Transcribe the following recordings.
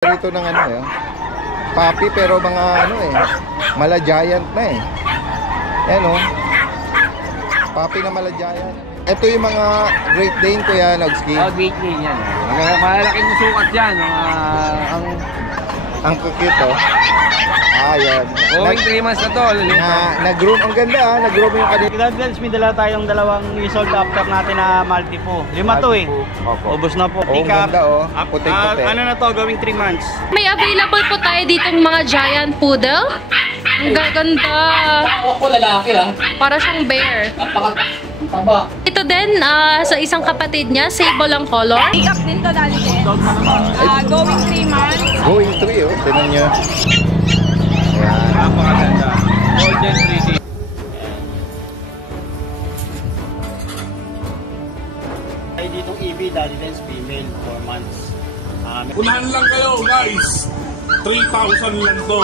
Dito ng ano eh, puppy pero mga ano eh, mala giant na eh. Ayan o, puppy na mala giant. Ito yung mga Great Dane ko yan, Nogski. Oh, Great Dane yan. Malalaking sukat yan. Ang cute oh. Ayan. Going 3 months na to. Nag-groom, ang ganda ah, nag-groom yung kanina. Dadals, may dala tayong dalawang years old after natin na Maltipoo. 5 to eh. Opo. Ubus na po. Oo, ganda oh. Puti-puti. Ano na to, going 3 months. May available po tayo ditong mga giant poodle. Ang gaganda. Ako lalaki ah. Para siyang bear. Napaka-taba. Ito din, sa isang kapatid niya, sable ang color. Pick-up din to dali din. Going 3 months. Going 3 oh, tinan nyo. Ayan. Napakaganda. Golden Retriever. Ay ditong EB, Daddy Dance, female, 4 months. Unahan lang kayo guys, 3,000 lang to.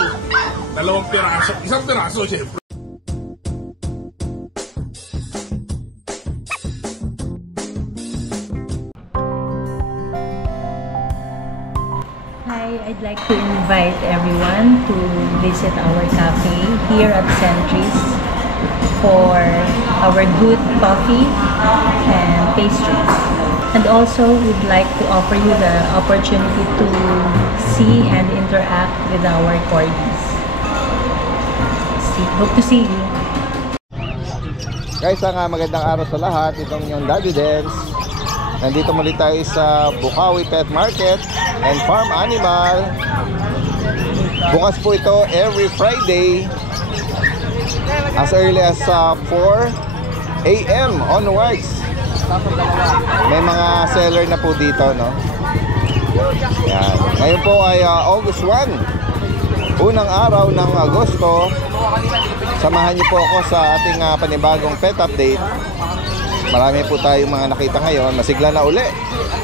2 piraso, 1 piraso syempre. Hi, I'd like to invite everyone to visit our cafe here at Centris for our good coffee and pastries. And also, we'd like to offer you the opportunity to see and interact with our corgis. Hope to see you. Guys, magandang araw sa lahat. Itong yung Daddy Dance. Nandito muli tayo sa Bukawi Pet Market and Farm Animal. Bukas po ito every Friday as early as 4 AM onwards. May mga seller na po dito, no? Yan. Ngayon po ay August 1, unang araw ng Agosto. Samahan niyo po ako sa ating panibagong pet update. Marami po tayong mga nakita ngayon. Masigla na uli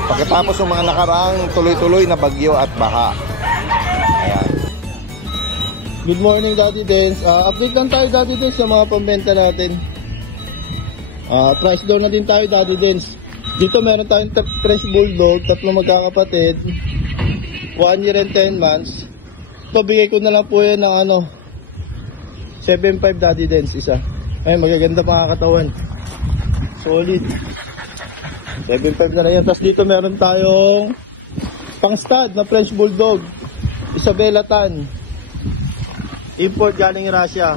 pagkatapos ng mga nakaraang tuloy-tuloy na bagyo at baha. Ayan. Good morning, Daddy Dance. Update lang tayo, Daddy Dance, sa mga pambenta natin. Price down na din tayo, Daddy Dance. Dito meron tayong Tres Bulldog, 3 magkakapatid, 1 year and 10 months. Pabigay ko na lang po yan ng 7.5, Daddy Dance, isa. Ay, magaganda pa katawan. Solid. 7.5 na yan. Tapos dito meron tayong pang stud na French Bulldog, Isabella Tan. Import galing Russia.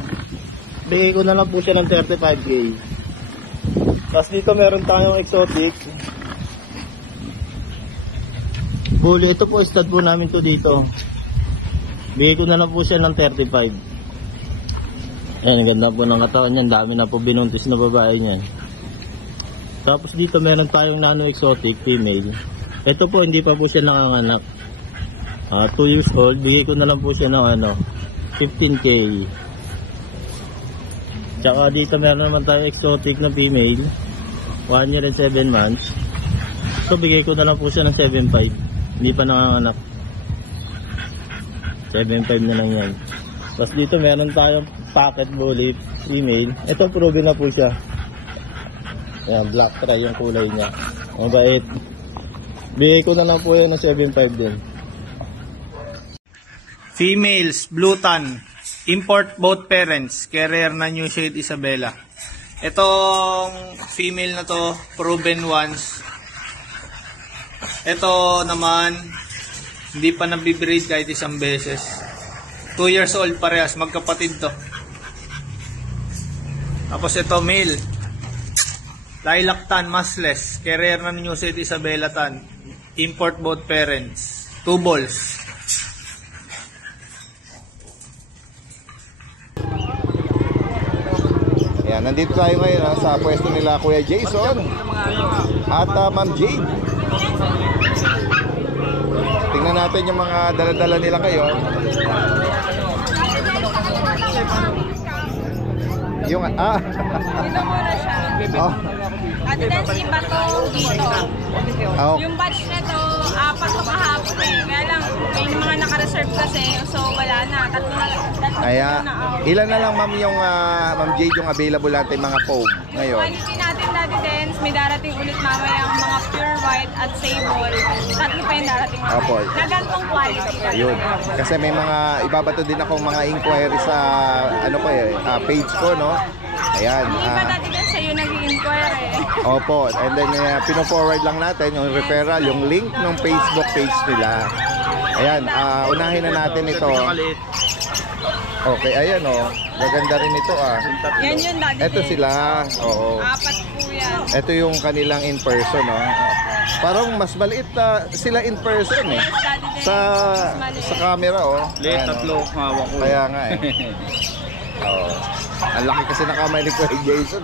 Bigay ko na lang po siya ng 35K. Tapos dito meron tayong exotic Bully. Ito po, stud po namin to dito. Bigay ko na lang po siya ng 35. Ayan, ganda po ng katawan niyan. Dami na po binuntis na babae niyan. Tapos dito meron tayong nano exotic female. Ito po, hindi pa po siya nanganganak. 2 years old. Bigay ko na lang po siya ng 15K. Tsaka dito meron naman tayong exotic na female, 1 year and 7 months. So bigay ko na lang po siya ng 7.5. Hindi pa nanganganak. 7.5 na lang yan. Tapos dito meron tayong pocket bully female. Ito proven na po siya. Ayan, black try yung kulay niya. Mabait. Bigay ko na lang po yan ng 7.5 din. Females, Blue Tan. Import both parents. Carrier na New Shade Isabella. Itong female na to, proven once. Ito naman, hindi pa nabibreed kahit isang beses. 2 years old parehas, magkapatid to. Tapos ito male, Lilac Tan, massless. Carrier na New Shade Isabella Tan. Import both parents. 2 balls. Ayan, nandito tayo ngayon sa pwesto nila Kuya Jason at Ma'am Jade. Tingnan natin yung mga dala-dala nila ngayon. Yung Dito muna siya. Attendance iba to dito. Yung batch na to, 4 to kahapon eh. Kaya lang, may mga naka-reserve kasi, so wala na. Tatlo na out. Ilan na lang ma'am yung Ma'am Jade yung available natin mga foam ngayon? Quality natin, Daddy Dance, may darating ulit mamaya ang mga pure white at sable. Tatlo pa yung darating. quality mga Opo. na gantong quality. Ayun. Kasi may mga ibabato din ako mga inquiry sa ano ko page ko, no? Ayan. Yung iba dati din sa'yo nag-inquire eh. Opo. And then pino-forward lang natin yung referral, yung link ng Facebook page nila. Ayan, unahin na natin ito. Okay, ayan oh. Maganda rin ito Yan yun dati Ito din. sila. Oo. 4 po yan. Ito yung kanilang in person, no? Parang mas maliit sila in person eh. Yes, dati din. Sa Mas maliit. sa camera oh. Liit, Ayan, tatlo, hawak ko. Kaya nga eh. Oo. Ang laki kasi ng kamay ni Kuya Jason.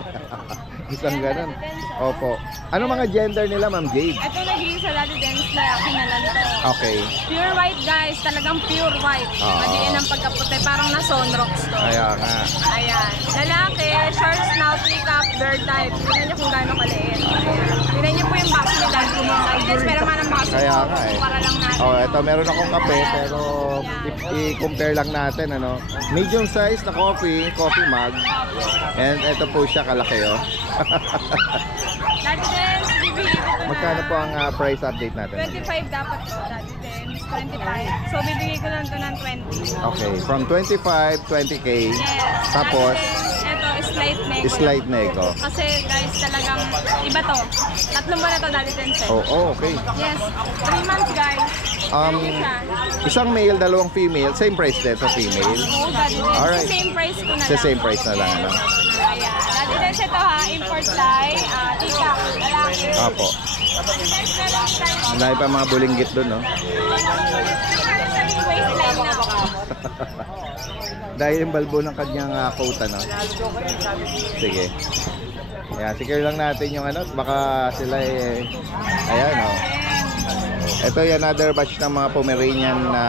Isang ganun. Opo. Ano mga gender nila, Ma'am Jade? Ito naging sa dati din na kinalan to. Okay. Pure white guys, talagang pure white. Madiin ang pagkaputi, parang na sunrocks to. Kaya nga. Ayan. Lalaki, short snout, teacup, bird type. Tingnan niyo kung gaano kaliit. Ayan. Tingnan niyo po yung box ni Daddy. Guys, pero man ang mga Kaya nga eh. para lang natin. Oh, ito meron akong kape pero i-compare lang natin ano. Medium size na coffee mug. And ito po siya kalaki oh. Dati din, bibigay ko to Magkano po ang price update natin? 25 dapat po dati din. 25. So, bibigay ko lang to ng 20. Okay, from 25, 20k. Yes. Tapos Ito, slight nego. slight nego. Kasi guys, talagang iba to. 3 ba na to dati din sir? Oh, okay. Yes. 3 months guys. Isang male, dalawang female, same price din sa female. Oo, dati din. Alright. Sa same price ko na Sa lang. same price na lang ano. Ayan. Dati din ito ha, import fly, tika, lalaki. Opo. Guys, meron tayo. Ang dami pa mga bulinggit doon, no? Saling waistline na ako. Dahil yung balbo ng kanyang coat, ano? Sige. Ayan, secure lang natin yung ano, baka sila ayan, oh. Ito yung another batch ng mga Pomeranian na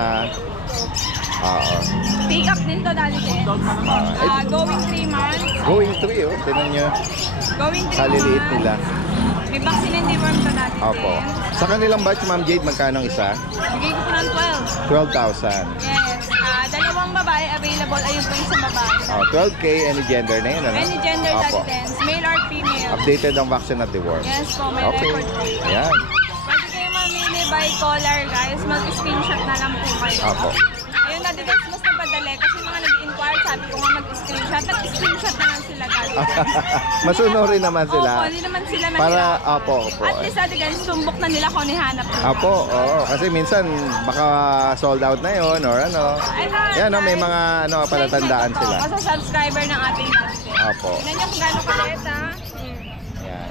Pick up din to dati din. Going 3 months. going 3, oh. Tinan nyo, Going 3 kaliliit months. nila. May vaccine and deworm to dati Opo. din. Sa kanilang batch, Ma'am Jade, magkano ang isa? Bigay ko po ng 12. 12,000. Yes. Dalawang babae available. Ayun po yung sa babae. 12k, any gender na yun, ano? Any gender Opo. dati din. Male or female. Updated ang vaccine at the worm. Yes po, may Okay. record po. Ayan. Pwede kayo mamili by color guys. Mag-screenshot na lang po kayo. Opo. Ayun na, mas napadali. Kasi mga nag-inquire, sabi ko nga mag-screenshot. Nag-screenshot na lang sila guys. Masunurin naman sila. Opo, hindi naman sila Para, nahirapan. opo. At least dati guys, sumbok na nila kung nihanap nila. Apo, oo. Kasi minsan, baka sold out na yon or ano. Yan, no, may mga ano, palatandaan sila. Kasi subscriber ng ating natin. Apo. Tignan niyo kung gaano kalit ha. Yan.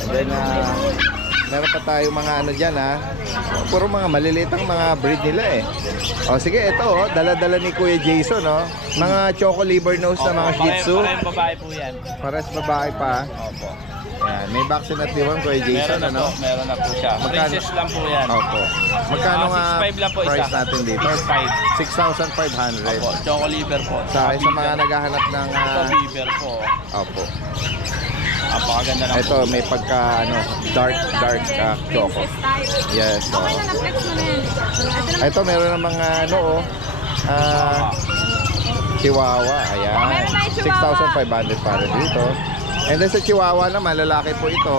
And then, meron pa tayo mga ano dyan, ha. Puro mga maliliit ang mga breed nila, eh. O, sige, ito, oh. Dala-dala ni Kuya Jason, oh. Mga choco liver nose na mga Shih Tzu. Parang babae po yan. Pares babae pa. Opo. Yan. May vaccine at diwan, Kuya Jason, Meron na ano? po, meron na po siya. Magkano? Princess lang po yan. Opo. Magkano nga 6,500 lang po price isa. natin dito? 6,500. Opo, choco liver po. Sa mga naghahanap ng Ito liver po. opo. Napakaganda lang Ito po. may pagka dark choco. Princess type. Yes. Okay na, na-flex mo na yan. Ito naman. Ito meron ng mga Chihuahua. Ayan. Meron tayong Chihuahua. 6,500 para dito. And then sa Chihuahua naman, lalaki po ito.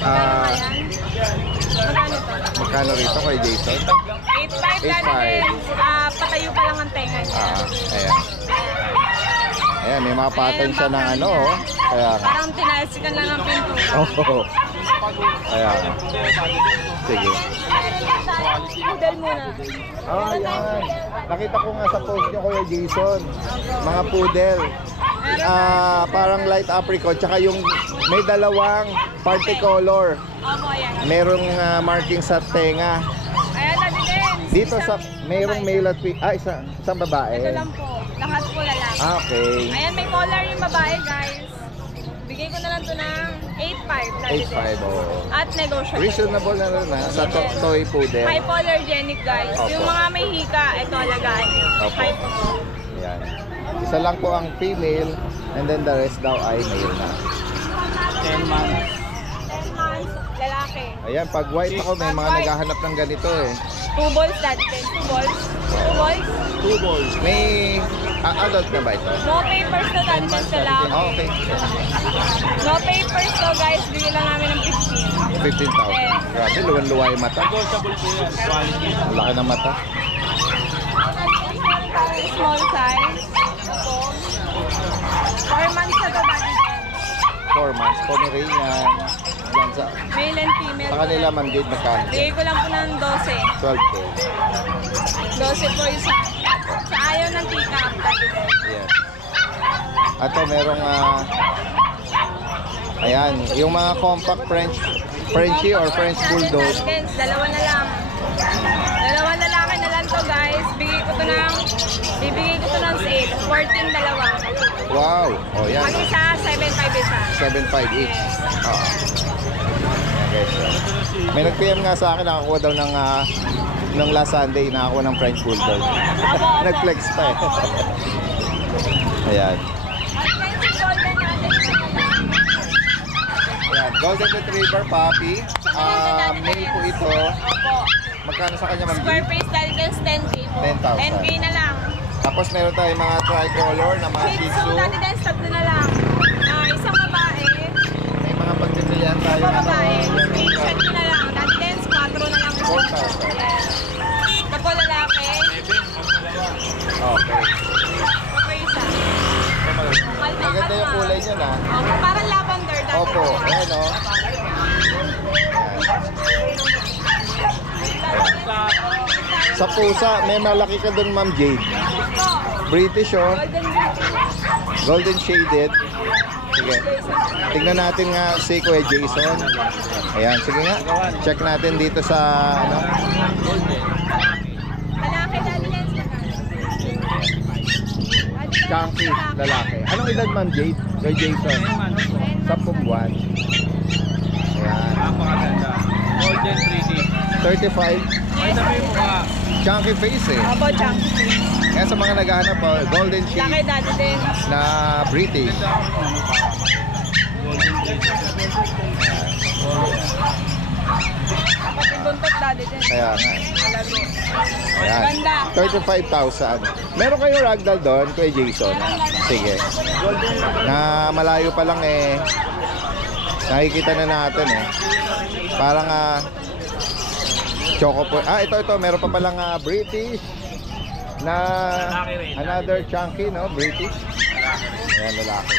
Ayan. Magkano to? Magkano rito kay Jason? 8.5 dati din. Patayo pa lang ang tenga niya. Ayan. Ayan, may mga pattern siya ng ano. Oh. Kaya Parang tinalsikan lang ang pintura. oh. Ayan. Sige. Model muna. Ayan. Nakita ko nga sa post niyo, Kuya Jason. Mga poodle. Parang light apricot. Tsaka yung may dalawang party color. Opo, ayan. Merong marking sa tenga. Ayan, dati din. Dito sa mayroong male at isang babae. Ito lang po. Lahat po lalaki. Okay. Ayan, may collar yung babae, guys. Bigay ko na lang to ng 8.5. dati din. 8.5. Oh. At negotiable. Reasonable na rin sa toy poodle. Hypoallergenic, guys. Opo. Yung mga may hika, ito alagaan nyo. Opo. Hypo. Ayan. Isa lang po ang female and then the rest daw ay male na. 10 months. 10 months, lalaki. Ayan, pag white ako, may mga naghahanap ng ganito eh. 2 balls dati din. 2 balls. 2 balls. 2 balls. May adult na ba ito? No papers to dati din sa lang. Oh, okay. No papers to guys. Bigyan lang namin ng 15. 15,000. Grabe, luwan-luwa yung mata. Negotiable po yan. Quality. Ang laki ng mata. Small size. 4 months na to dati din. 4 months. Pomeranian. Yan sa... Male and female. Sa kanila, Ma'am Jade, magkano? Bigay ko lang po ng 12. 12K. 12 po isa. Sa ayaw ng tita. Dati din. Yes. At to, merong... ayan, yung mga compact Frenchie or French Bulldog. Dalawa na lang. Dalawa lalaki na lang to guys. Bibigay ko to ng sale. 14 dalawa. Wow! Oh, yan. Ang isa, 7.5 isa. 7.5 each. Oo. Okay, so. May nag-PM nga sa akin, nakakuha daw ng last Sunday, nakakuha ng French Bulldog. Nag-flex pa eh. Ayan. Ayan. Golden Retriever Puppy. Male po ito. Opo. Magkano sa kanya, Ma'am? Square face dahil din 10K po. 10,000. 10K na lang. Tapos meron tayong mga tricolor na mga Shih Shih Tzu. Tzu dati din tatlo na lang. Isang babae. May mga pagpipilian tayo. Isang babae. Screenshot ko na lang. Dati din 4 na lang. 4,000. Yes. Tapos lalaki. Okay. Okay isa. Maganda yung kulay niya na. Okay, parang lavender dati. Opo. Ayan o. Sa pusa, may malaki ka dun, Ma'am Jade. British, oh. Golden shaded. Sige. Tignan natin nga si Kuya Jason. Ayan, sige nga. Check natin dito sa, ano. Lalaki dati din. Chunky, lalaki. Anong edad, Ma'am Jade? Kuya Jason? 10 buwan. Ayan. Napakaganda. Golden 3D. 35. Ay, sabi mo ka. Chunky face, eh. Opo, chunky. Kaya sa mga naghahanap po, golden Laki shade dati din. na British. Pati buntot dati din. Kaya nga. Malago. Ayan. Ganda. 35,000. Meron kayong ragdoll doon, Kuya Jason? Sige. Na malayo pa lang eh. Nakikita na natin eh. Parang choco po. Ito. Meron pa palang British na another chunky, no? British. Ayan, lalaki.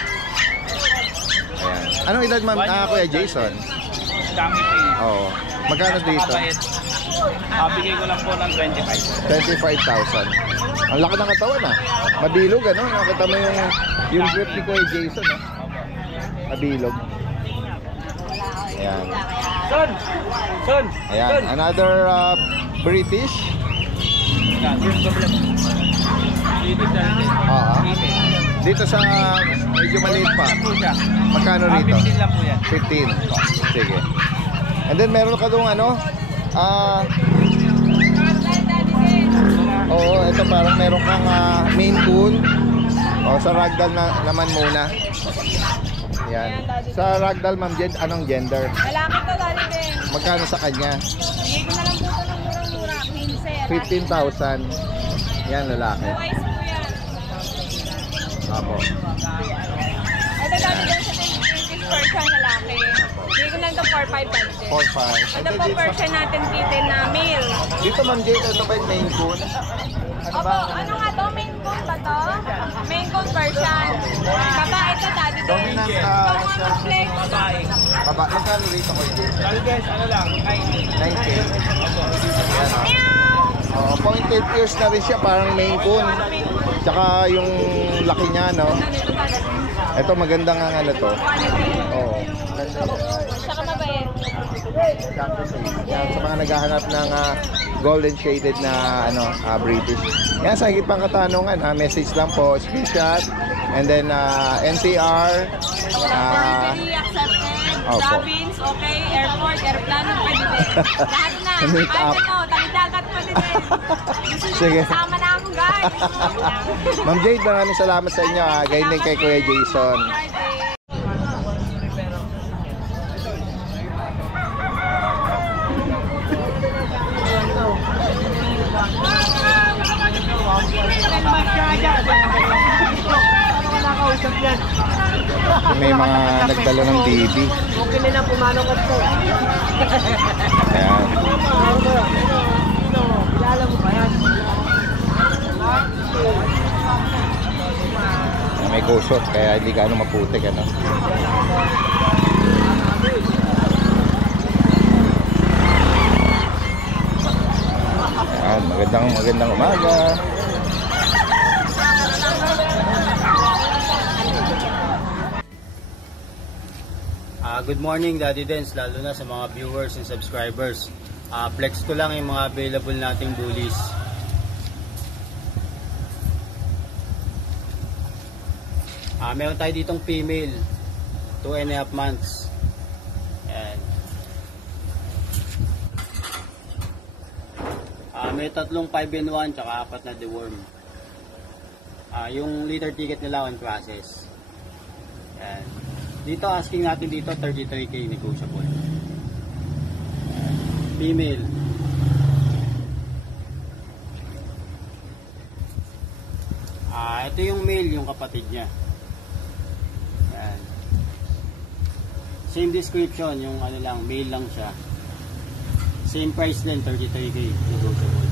Ayan. Anong edad, Ma'am? Kuya Jason? Chunky face. Oo. Magkano dito? Napakabait. Bigay ko lang po ng 25. 25,000. Ang laki ng katawan Mabilog ano? Nakita mo yung grip ni Kuya Jason Mabilog. Ayan. Son! Ayan. Another British. Dito sa medyo maliit pa. Magkano rito? 15 lang po yan. 15. Sige. And then meron ka doon ano? Oo, ito parang meron kang Maine Coon. Sa ragdoll naman muna. Yan. Sa ragdoll, Ma'am Jed, anong gender? Lalaki to dati din. Magkano sa kanya? Bigay ko na lang po ito ng murang-mura. 15,000. Yan, lalaki. Blue eyes po yan. Apo. Ito dati din sa British Persian lalaki. Bigay ko lang ito 4-5 dati din. 4,500. Ito po Persian natin kitten na male. Dito, Ma'am Jed, ito ba yung Maine Coon? Opo, ano nga to? Maine Coon ba to? Maine Coon Persian. Babae ito dati din. Dominant Ito mga flex. Baba, magkano rito ko yun? Sorry guys, ano lang? 9K. Yan, pointed ears na rin siya, parang Maine Coon. Tsaka yung laki niya, no? Ito maganda nga ano to. Oo. Saka mabait. Yan, sa mga naghahanap ng golden shaded na British. Yan, sa higit pang katanungan, message lang po, screenshot, and then NCR. Burberry accepted. Province, okay. Airport, aeroplano, pwede din. Lahat na. Meet up. Talidagat pwede din. Sige. Kasama na ako, guys. Ma'am Jade, maraming salamat sa inyo. Gayon din kay Kuya Jason. May mga nagdala ng DB. Okay na lang pumano ka to. Ayan. Kilala mo ba yan? May go-shot kaya hindi gaano maputik, ano. Ayan, magandang umaga. Good morning, Daddy Dens, lalo na sa mga viewers and subscribers. Flex ko lang yung mga available nating bullies. Meron tayo ditong female, 2.5 months. Ayan. May tatlong 5-in-1 tsaka 4 na deworm. Yung litter ticket nila on process. Ayan. Dito asking natin dito 33k negotiable. Female. Ito yung male, yung kapatid niya. Ayan. Same description, yung ano lang, male lang siya. Same price din, 33k negotiable.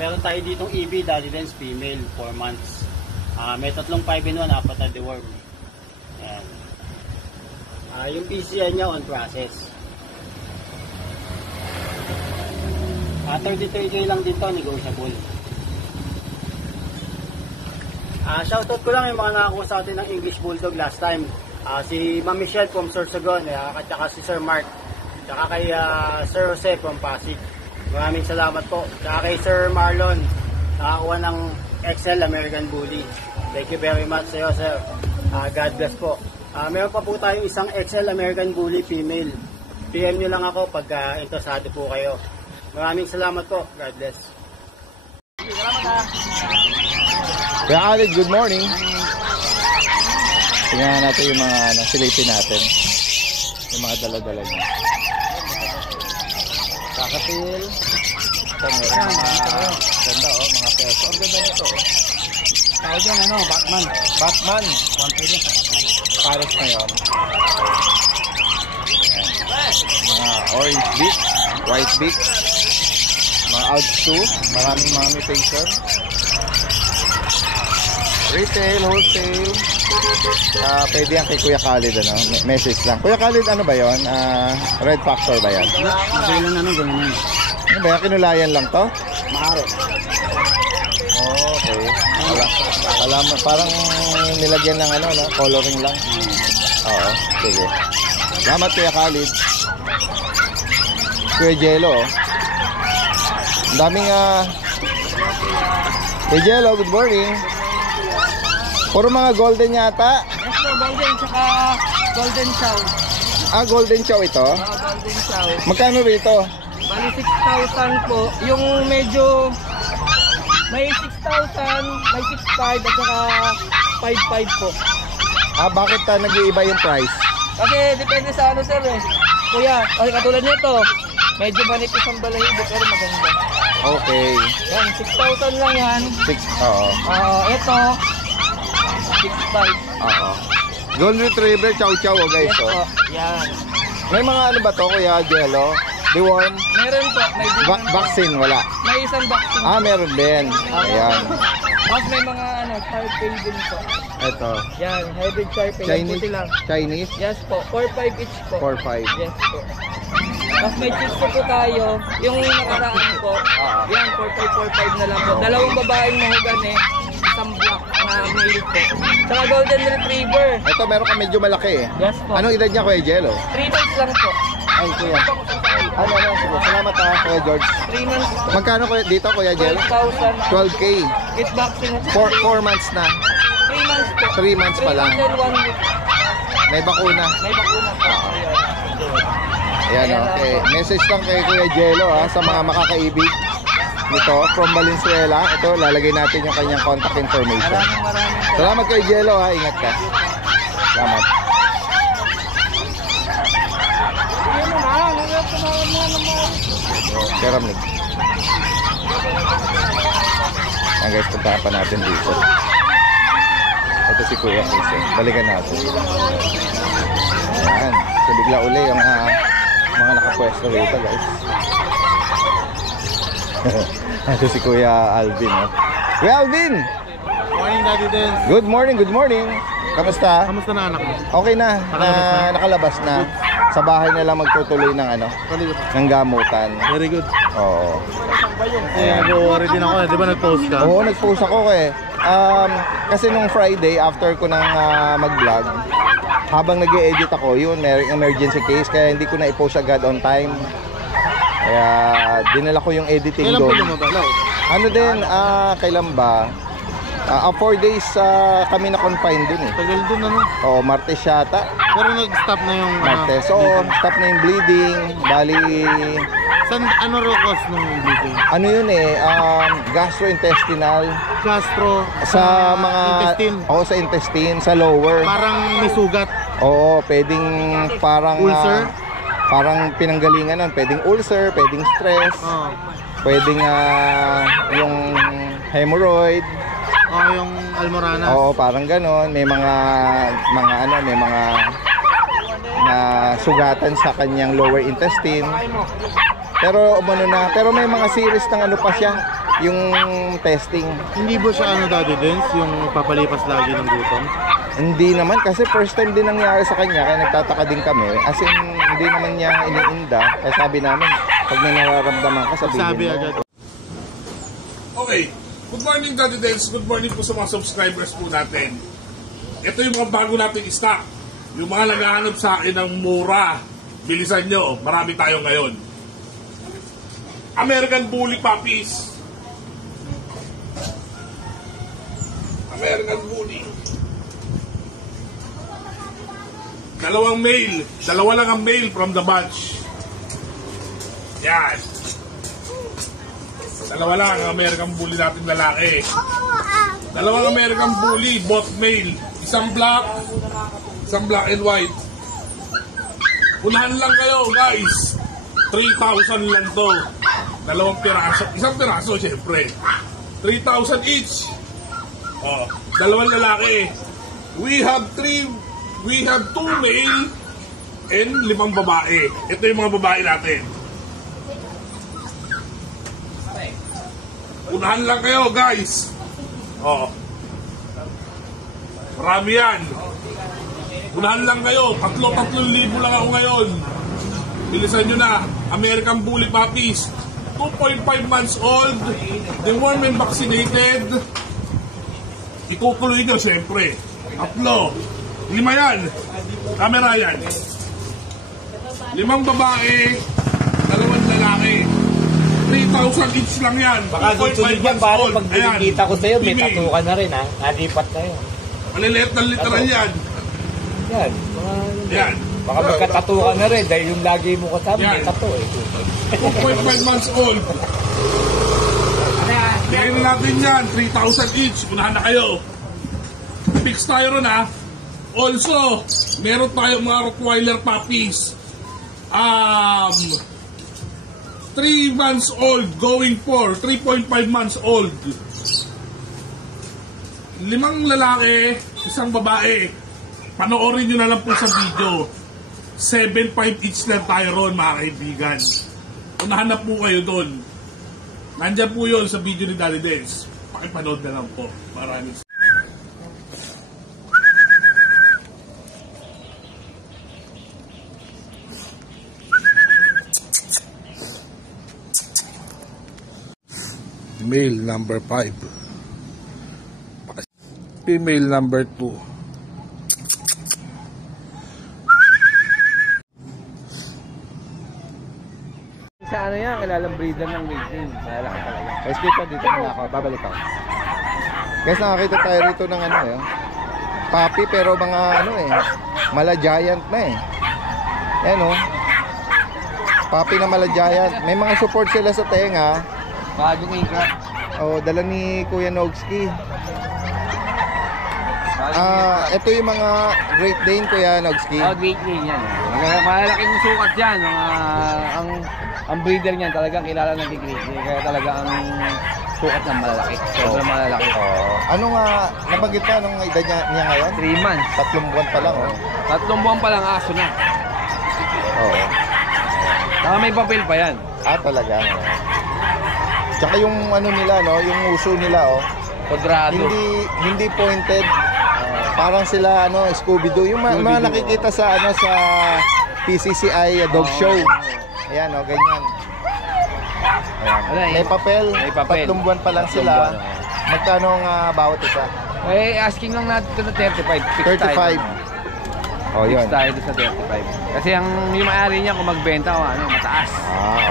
Meron tayo ditong EB, Daddy Dens, female, 4 months. May tatlong 5-in-1, 4 na deworm. Ayan. Yung PCI niya on process. 33k lang dito, negotiable. Shoutout ko lang yung mga nakakuha sa atin ng English Bulldog last time. Si Ma'am Michelle from Sorsogon, at saka si Sir Mark, at kay Sir Jose from Pasig. Maraming salamat po. Tsaka kay Sir Marlon, nakakuha ng XL American Bully. Thank you very much sa iyo, sir. God bless po. Meron pa po tayong isang XL American Bully female. PM nyo lang ako pag interesado po kayo. Maraming salamat po. God bless. Kuya Khalid, good morning. Tingnan natin yung mga silipin natin. Yung mga dala-dala niya. Kakatil. Ito meron mga ganda, mga peso. Ang ganda nito. Tao dyan, Batman. Batman. 1.5 yan sa Batman. Pares na yun. Mga orange beak, white beak, mga Alps 2, maraming mga mutation. Retail, wholesale. Pwede yan kay Kuya Khalid, message lang. Kuya Khalid, ano ba yun? Red Factor ba yan? Hindi lang ganun. Ano ba yan? Kinulayan lang to? Maaro. Okay. Alam, parang nilagyan ng coloring lang. Oo, sige. Salamat Kuya Khalid. Kuya Jello. Ang daming Kuya Jello, good morning. Puro mga golden yata. Yes po, golden tsaka golden chow. Golden chow ito? Golden chow. Magkano rito? Bali 6,000 po. Yung medyo may 6,000, may 6,500 at saka 5,500 po. Bakit nag-iiba yung price? Kasi depende sa sir Kuya, kasi katulad nito, medyo manipis ang balahibo pero maganda. Okay. Yan, 6,000 lang yan. Oo. Ito, 6,500. Oo. Golden Retriever, chow chow guys. Yes po, yan. May mga ba to Kuya Jello? Deworm? Meron po, may deworm po. Vaccine, wala? May isang vaccine. Meron din. Ayan. Tapos may mga Sharpei din po. Ito. Yan, hybrid Sharpei. Chinese? Lang. Chinese? Yes po, 4,500 each po. 4,500. Yes po. Tapos may cheese po tayo. Yung nakaraan po, yan, 4,500 na lang po. Dalawang babaeng mahugan isang black na male po. Saka golden retriever. Ito, meron ka medyo malaki Yes po. Anong edad niya Kuya Jello? 3 months lang po. Ay, Kuya. Sige. Salamat Kuya George. 3 months. Magkano dito Kuya Jello? 12,000. 12K. With vaccine. 4 months na. 3 months po. 3 months pa lang. 3 months and 1 week. May bakuna. May bakuna po. Ayan, okay. Message lang kay Kuya Jello sa mga makakaibig nito from Valenzuela. Ito, lalagay natin yung kanyang contact information. Maraming Salamat kay Jello Ingat ka. Salamat. Keramnik. puntahan pa natin dito. Ito si Kuya Chris. Balikan natin. Ayan. So bigla uli yung mga nakapwesto rito, guys. Ito si Kuya Alvin. Kuya Alvin! Morning, Daddy Dance. Good morning, good morning. Kamusta? Kamusta na anak mo? Okay na, nakalabas na. Sa bahay na lang magtutuloy ng ng gamutan. Very good. Oo. Nag-worry din ako, di ba nag-post ka? Oo, nag-post ako eh. Kasi nung Friday, after ko nang mag-vlog, habang nag-e-edit ako, yun, may emergency case, kaya hindi ko na i-post agad on time. Kaya dinala ko yung editing doon. Kailan po lumabas? Ano din, kailan ba? 4 days kami na-confine dun eh. Tagal dun ano? Oo, Martes yata. Pero nag-stop na yung... Martes. Oo, stop na yung bleeding. Bali... Ano raw cause ng bleeding? Ano yun eh, gastrointestinal. Gastro? Sa mga... intestine? Oo, sa intestine, sa lower. Parang may sugat? Oo, pwedeng parang... Ulcer? Parang pinanggalingan nun. Pwedeng ulcer, pwedeng stress. Oo. Pwedeng yung hemorrhoid. Yung almorana. Oo, parang ganon. May mga na sugatan sa kanyang lower intestine. Pero pero may mga series ng ano pa siya, yung testing. Hindi ba siya Daddy Dance, yung papalipas lagi ng gutom? Hindi naman, kasi first time din nangyari sa kanya, kaya nagtataka din kami. As in, hindi naman niya iniinda. Kaya sabi namin, pag may nararamdaman ka, sabihin mo. Agad. Okay. Good morning, Daddy Dance. Good morning po sa mga subscribers po natin. Ito yung mga bago nating stock. Yung mga naghahanap sa akin ng mura. Bilisan nyo. Marami tayo ngayon. American Bully Puppies. American Bully. Dalawang male. Dalawa lang ang male from the batch. Yan. Dalawa lang ang American Bully natin lalaki. Dalawang American Bully, both male. Isang black and white. Unahan lang kayo, guys. 3,000 lang to. Dalawang piraso. Isang piraso, syempre. 3,000 each. Oh, dalawang lalaki. We have 2 male and 5 babae. Ito yung mga babae natin. Unahan lang kayo, guys. Oh. Marami yan. Unahan lang kayo. 3,000 lang ako ngayon. Bilisan nyo na. American Bully Puppies. 2.5 months old. Dewormed and vaccinated. Itutuloy nyo, syempre. 3. 5 yan. Camera yan. 5 babae. 2 lalaki. 3,000 each lang yan. Baka sunod yan, parang pag binigita ko sa'yo, may tattoo ka na rin, ha? Nalipat na yun. Maliliit na literal yan. Yan. Yan. Baka magka-tattoo ka na rin, dahil yung lagi mo kasama, may tattoo eh. 2.5 months old. Bigyan na natin yan, 3,000 each. Unahan na kayo. Fix tayo ron, ha? Also, meron tayong mga Rottweiler puppies. 3 months old, going for 3.5 months old. 5 lalaki, 1 babae. Panoorin nyo na lang po sa video. 7.5 each lang tayo ron, mga kaibigan. Unahan na po kayo doon. Nandiyan po yun sa video ni Daddy Dance. Pakipanood na lang po. Maraming male number 5, female number 2. Sa ano yan, kilalang breeder ng Wilson. Malaki talaga. Guys, dito na ako. Babalik ako. Guys, nakakita tayo rito ng puppy, pero mga mala giant na eh. Ayan o. Puppy na mala giant. May mga support sila sa tenga. Bagong ikat. Dala ni Kuya Nogski. Ito yung mga Great Dane, Kuya Nogski. Great Dane yan. Malalaking sukat yan. Ang breeder niyan talagang kilala ng Great Dane. Kaya talaga sukat ng malalaki. Sobrang malalaki. Ano nga, nabanggit ka, anong edad niya ngayon? 3 months. 3 buwan pa lang, oh. 3 buwan pa lang aso na. Oo. Saka may papel pa yan. Talaga. Tsaka yung ano nila, no, yung uso nila, oh. Quadrado. Hindi pointed. Parang sila ano, Scooby-Doo. Yung mga nakikita sa ano sa PCCI dog show. Ayan, oh, ganyan. Ayan. May papel. 3 buwan pa lang sila. Magkano ang bawat isa? Asking lang natin ito na 35. 35. Oh, yun. Fix tayo doon sa 35. Kasi yung may-ari niya kung magbenta o ano, mataas.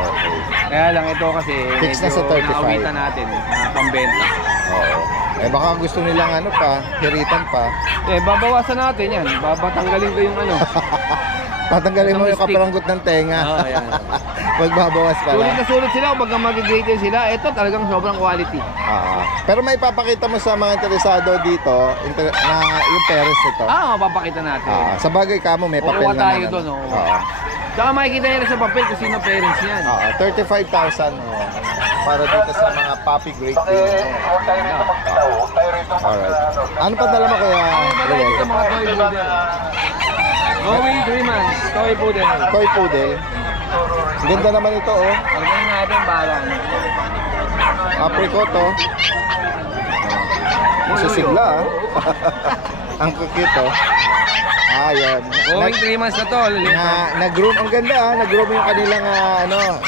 Okay. Kaya lang ito kasi Fix na sa 35. nakawitan natin na pambenta. Oo. Baka gusto nilang ano pa, hiritan pa. Babawasan natin yan. Babatanggalin ko yung ano. Tatanggalin mo yung kaparanggot ng tenga. Yan. Magbabawas pa lang. Sulit na sulit sila kung mag-graded sila. Ito talagang sobrang quality. Pero may papakita mo sa mga interesado dito na yung parents nito. Mapapakita natin. Sa bagay ka mo, may papel naman. tayo doon. Tsaka makikita nila sa papel kung sino parents yan. 35,000 para dito sa mga puppy Great Dane. Alright. Ano pa dala mo kaya? Ito mga toy poodle. Going 3 months, toy poodle. Toy poodle. Ganda naman ito, oh. Pagkain natin, balang. Apricot, oh. Susigla, ah. Ang cute, oh. Yan. Going 3 months na to. Nag-groom, ang ganda, ah. Nag-groom yung kanilang,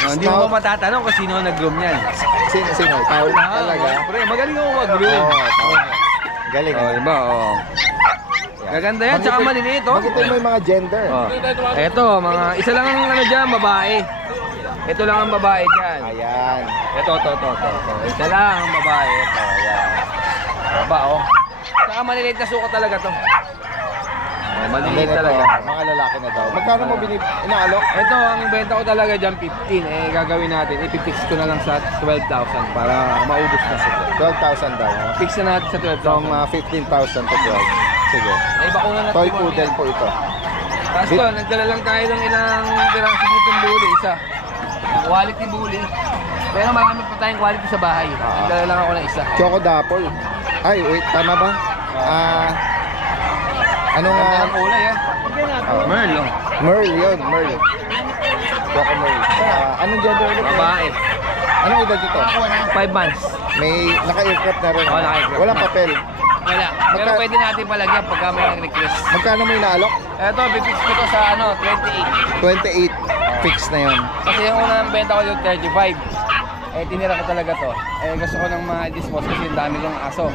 hindi mo matatanong kung sino nag-groom yan. Sino? Tao talaga. Pre, magaling ako mag-groom. Galing, diba, Gaganda yan, tsaka maliliit, oh. Bakit mo yung mga gender? Ito, isa lang ang ano dyan, babae. Ito lang ang babae dyan. Ayan. Ito. Isa lang ang babae. Ito, ayan. Baba, oh. Tsaka maliliit na suka talaga to. Maliliit talaga. Mga lalaki na daw. Magkano mo inaalok? Ito, ang benta ko talaga dyan, 15. Gagawin natin. Ipipix ko na lang sa 12,000 para maubos na sa 12,000 daw. Fix na natin sa 12,000. From 15,000 to 12. Sige. Bakuna na Toy poodle po ito. Tapos nagdala lang tayo ng ilang piraso ditong bully. Isa. Quality bully. Pero marami pa tayong quality sa bahay. Nagdala lang ako ng isa. Choco Dapple. Ay, wait. Tama ba? Anong ang kulay, Merl, oh. Merl yun. Merl. Choco Merl. Anong gender ulit? Babae. Anong edad ito? 5 months. May naka-aircraft na rin. Naka-aircraft. Walang papel. Wala. Pero pwede natin palagyan pagka may nag-request. Magkano mo inaalok? Ito, bipix ko to sa 28. 28. Fix na yun. Kasi yung unang benta ko yung 35. Tinira ko talaga to. Gusto ko nang ma-dispose kasi yung dami kong aso.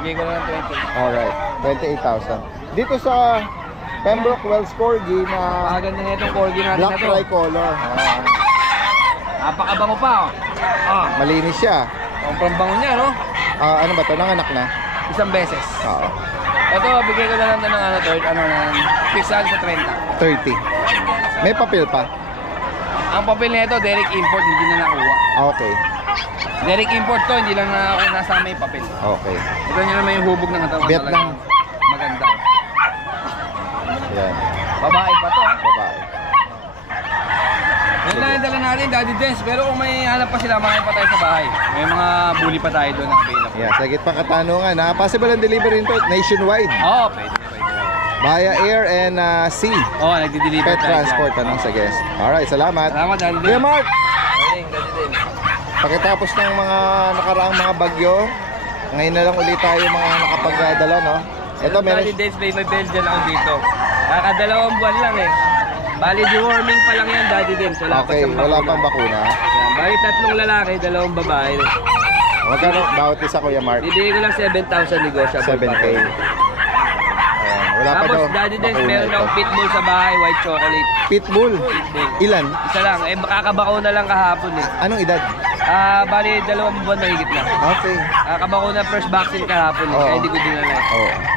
Bigay ko na ng 20. Alright. 28,000. Dito sa Pembroke Wells Corgi na ganda na itong corgi natin black na to. tricolor. Napakabango pa, Malinis siya. Ang pambango niya, no? Ano ba to? Nanganak na? Isang beses. Ito, bigay ko na lang ng fixan sa 30. 30. May papel pa? Ang papel nito, direct import, hindi na nakuha. Okay. Direct import to, hindi lang na ako nasama yung papel. Okay. Ito nyo naman yung hubog ng katawan. Vietnam. Maganda. Yan. Babae pa to, Babae. Yan lang yung dala natin, Daddy Dance. Pero kung may hanap pa sila, makaya pa tayo sa bahay. May mga bully pa tayo doon na available. Yeah, sa gitna katanungan, possible ang delivery nito nationwide. Pwede. Via air and sea. Nagdi-deliver Pet tayo transport, dyan. tanong sa guest. Alright, salamat. Salamat, Daddy Dance. Kuya Mark, Daddy Dance. pagkatapos ng mga nakaraang mga bagyo, ngayon na lang ulit tayo mga nakapagdala, no? Ito, meron. Daddy Dance, may Belgian ako dito. Kakadalawang buwan lang Bali, deworming pa lang yan, Daddy Dance. Okay, wala pang bakuna. Bali, 3 lalaki, 2 babae. Magkano bawat isa, Kuya Mark? Bibigay ko lang 7,000 negotiable. 7K. Ayan, wala pa daw. Tapos, Daddy Dance, meron akong pitbull sa bahay, white chocolate. Pitbull? Ilan? Isa lang. Makakabako na lang kahapon Anong edad? Bali, 2 buwan mahigit na. Okay. Kabako na first vaccine kahapon kaya hindi ko dinala.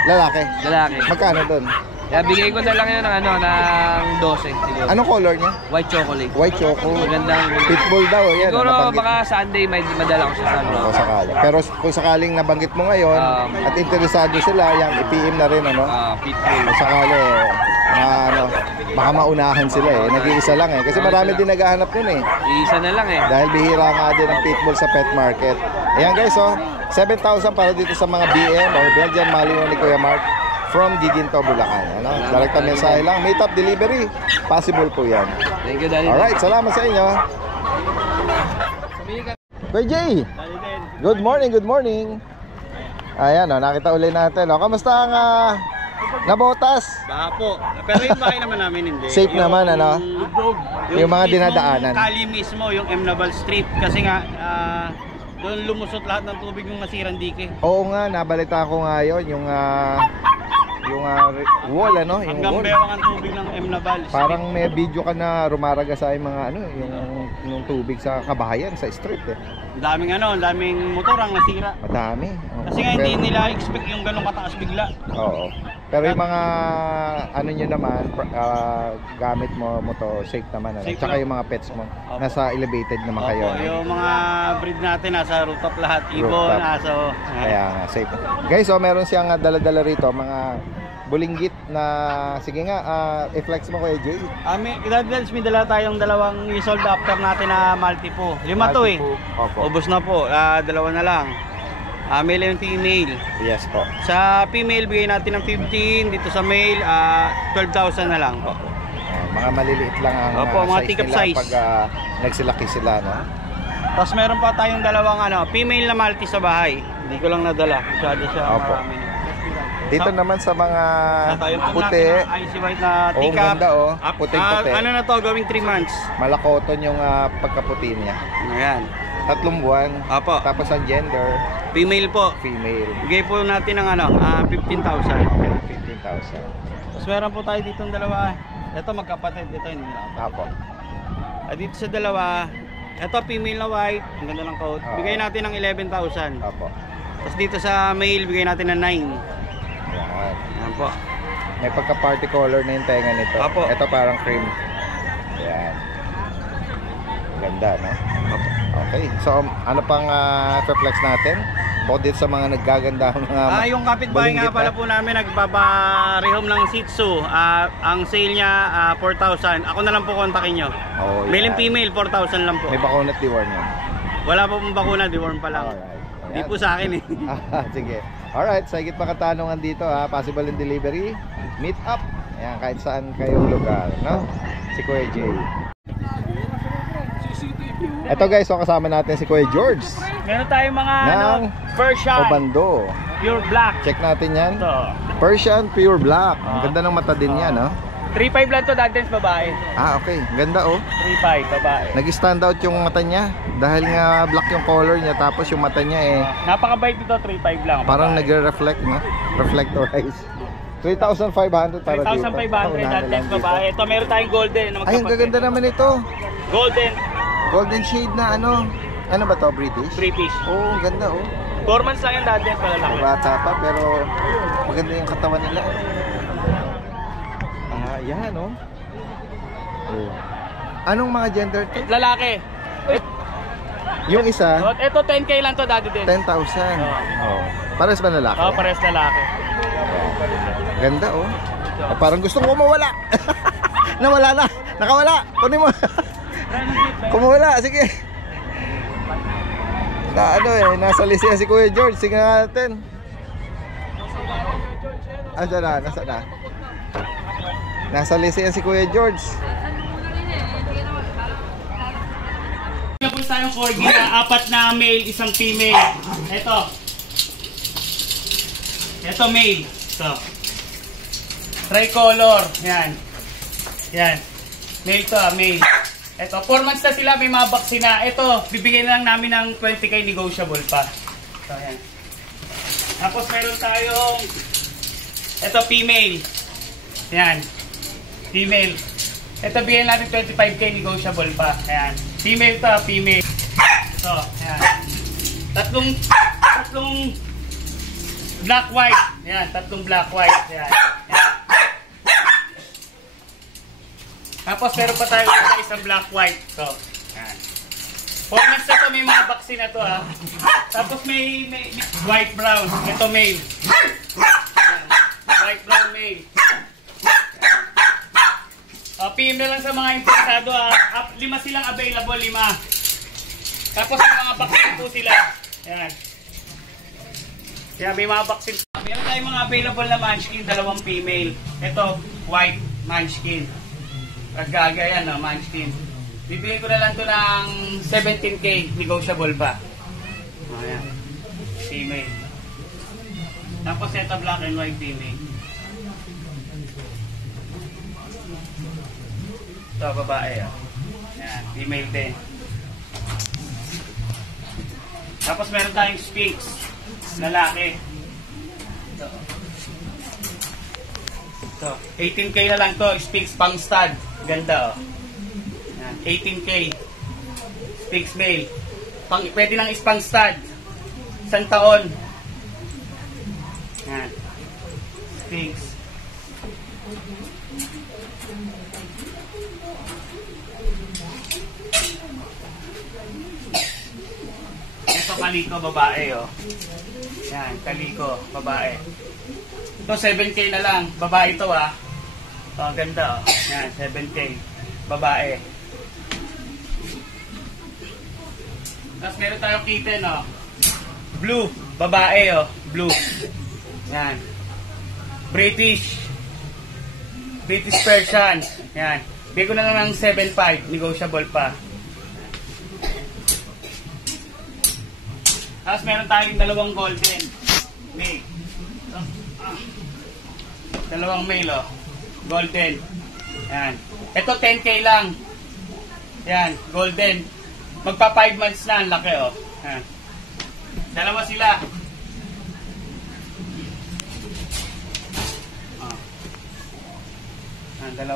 Lalaki? Lalaki. Magkano doon? Kaya bigay ko na lang yun ng ng 12 siguro. Anong color niya? White chocolate. White choco. Magandang Pitbull daw, yan. siguro nabanggit. baka Sunday may madala ko siya sa ano. Sakali. Pero kung sakaling nabanggit mo ngayon at interesado sila, yan, i-PM na rin, ano? Pitbull. Kung sakali, baka maunahan sila eh. Nag-iisa lang eh. Kasi marami din naghahanap nun eh. Isa na lang eh. Dahil bihira nga din ang pitbull sa pet market. Ayan guys, oh, 7,000 para dito sa mga BM or Belgian Malinois ni Kuya Mark from Giginto, Bulacan. Ano? Direkta mensahe lang. Meet up delivery. Possible po yan. Thank you, Daddy. Alright, salamat sa inyo. Kuya Jay, good morning, good morning. Ayan, oh, nakita ulit natin. Oh, kamusta ang nabotas? Baka po. Pero yung bahay naman namin hindi. Safe naman, ano? Yung mga dinadaanan. Yung kali mismo, yung Emnabal Street. Kasi nga, doon lumusot lahat ng tubig ng nasirang dike. Oo nga, nabalita ko nga yun. Yung wall, ano? Yung hanggang wall. bewang ang tubig ng Emnabal Street. Parang may video ka na rumaraga sa mga ano, yung tubig sa kabahayan, sa street eh. Ang daming motor ang nasira. Madami. Kasi nga hindi nila expect yung ganong kataas bigla. Oo. Pero yung mga ano nyo naman, gamit mo to safe naman. Ano? Safe Tsaka lang. yung mga pets mo, Opo. nasa elevated naman kayo. Opo, Ano? yung mga breed natin nasa rooftop lahat. Ibon, Rooftop. aso. Kaya nga, safe. Guys, oh, meron siyang dala-dala rito, mga bulinggit na, sige nga, i-flex mo Kuya Jay. May dala tayong dalawang years-old after natin na multi-po. 5 to eh. Opo. Ubos na po, 2 na lang. Male and female. Yes po. Sa female, bigay natin ng 15. Dito sa male, 12,000 na lang po. Mga maliliit lang ang Opo, mga size teacup nila size. pag nagsilaki sila, no? Tapos meron pa tayong dalawang female na Maltese sa bahay. Hindi ko lang nadala. Masyado siya Opo. marami. Dito naman sa mga Tayong puti, icy white na oh, teacup. ganda oh, puting-puti. Ano na to, going 3 months. Malakoton yung pagkaputi niya. Ayan. 3 buwan. Apo. Tapos ang gender, Female po. female. Bigay po natin ng 15,000. Okay, 15,000. Tapos meron po tayo ditong dalawa. Ito magkapatid. Ito hindi na. Apo. Dito sa dalawa, ito female na white. Ang ganda ng coat. Oo. Bigay natin ng 11,000. Apo. Tapos dito sa male, bigay natin ng 9. Yan. Ayan po. May pagka-party color na yung tenga nito. Apo. Ito parang cream. Yan. Ganda, no? Apo. Okay. So, ano pang flex natin? Bukod dito sa mga naggaganda mga Yung kapitbahay nga bulinggit pala na. po namin nagbabarehom ng Shih Tzu. Ang sale niya 4,000. Ako na lang po kontakin nyo. Oh, Male and yan. female 4,000 lang po. May bakunat deworm yan. Wala po pong bakuna, deworm pa lang. Alright. Hindi Ayan. po sa akin eh. Sige. Alright, sa higit pa katanungan dito possible in delivery, meet up. Ayan, kahit saan kayong lugar, no? Si Kuya Jay. Ito guys, so kasama natin si Kuya George Meron tayong mga ng Persian, Obando. pure black. Check natin yan. Ito. Persian Pure Black. Ang ganda ng mata din yan, no? 3.5 lang to, dati babae. Okay. Ganda, oh. 3.5 babae. Nag-stand out yung mata niya dahil nga black yung color niya tapos yung mata niya Napakabait ito, 3.5 lang. parang babae. nagre-reflect, no? Reflectorize. 3,500 para dito. 3,500 Unahan na dati lang dito. babae. Ito meron tayong golden na Ay, ang gaganda naman ito. Golden Golden shade na ano. Ano ba to? British? British. Oh, ang ganda, oh. 4 months lang yung dati palalaki. Bata pa pero maganda yung katawan nila. Yan, oh. Oh. Anong mga gender to? Lalaki. Yung isa, Ito 10k lang to dati din. 10,000. Oh. Pares ba lalaki? Pares lalaki. Ganda, oh. Parang gusto ko mawala. Nawala na. Nakawala. Kunin mo. Kumawala. Sige. Nasa list yan si Kuya George. Sige natin. Asa na? Nasa na? Nasa list yan si Kuya George. Tapos tayong corgi na 4 na male, isang female. Ito male. Ito. Tricolor. Yan. Yan. Male to, male. Ito, 4 months na sila, may mga vaccina. Ito, bibigyan lang namin ng 20k negotiable pa. Ito, yan. Tapos meron tayong ito, female. Yan. Female. Ito, bigyan natin 25k negotiable pa. Ayan. Female to, female. Ito, ayan. Tatlong black white. Ayan, tatlong black white. Ayan. Ayan. Tapos meron pa tayo isang black white. Ito. Ayan. 4 months na to, may mga vaccine na to ha. Tapos may white brown. Ito male. Ayan. White brown male. PM na lang sa mga interesado. 5 silang available, 5. Tapos may mga vaccine po sila. Ayan. Kaya may mga vaccine. Meron tayong mga available na munchkin, 2 female. Ito, white munchkin. Ragaga yan, munchkin. Bibili ko na lang to ng 17K, negotiable ba? Ayan. Female. Tapos ito, black and white female. Ito, babae. Ayan, female din. Tapos meron tayong Sphinx, lalaki. Ito, 18K na lang to, Sphinx pang stud. Ganda, oh. 18K. Sphinx male. Pwede lang ispang stud. 1 taon. Yan. Sphinx. Ito kaliko, babae, oh. Yan, kaliko, babae. Ito 7K na lang. Babae ito, ah. Oh, ganda, oh. Yan, 7K. Babae. Tapos meron tayong kitten, oh. Blue. Babae, oh. Blue. Yan. British. British Persian. Yan. Bigay ko na lang ng 7.5. Negotiable pa. Tapos meron tayong 2 golden. Male. 2 male, oh. Golden. Yan. Ito 10K lang. Yan. Golden. Magpa 5 months na. Ang laki, oh. Yan. 2 sila. Oh. Yan. 2.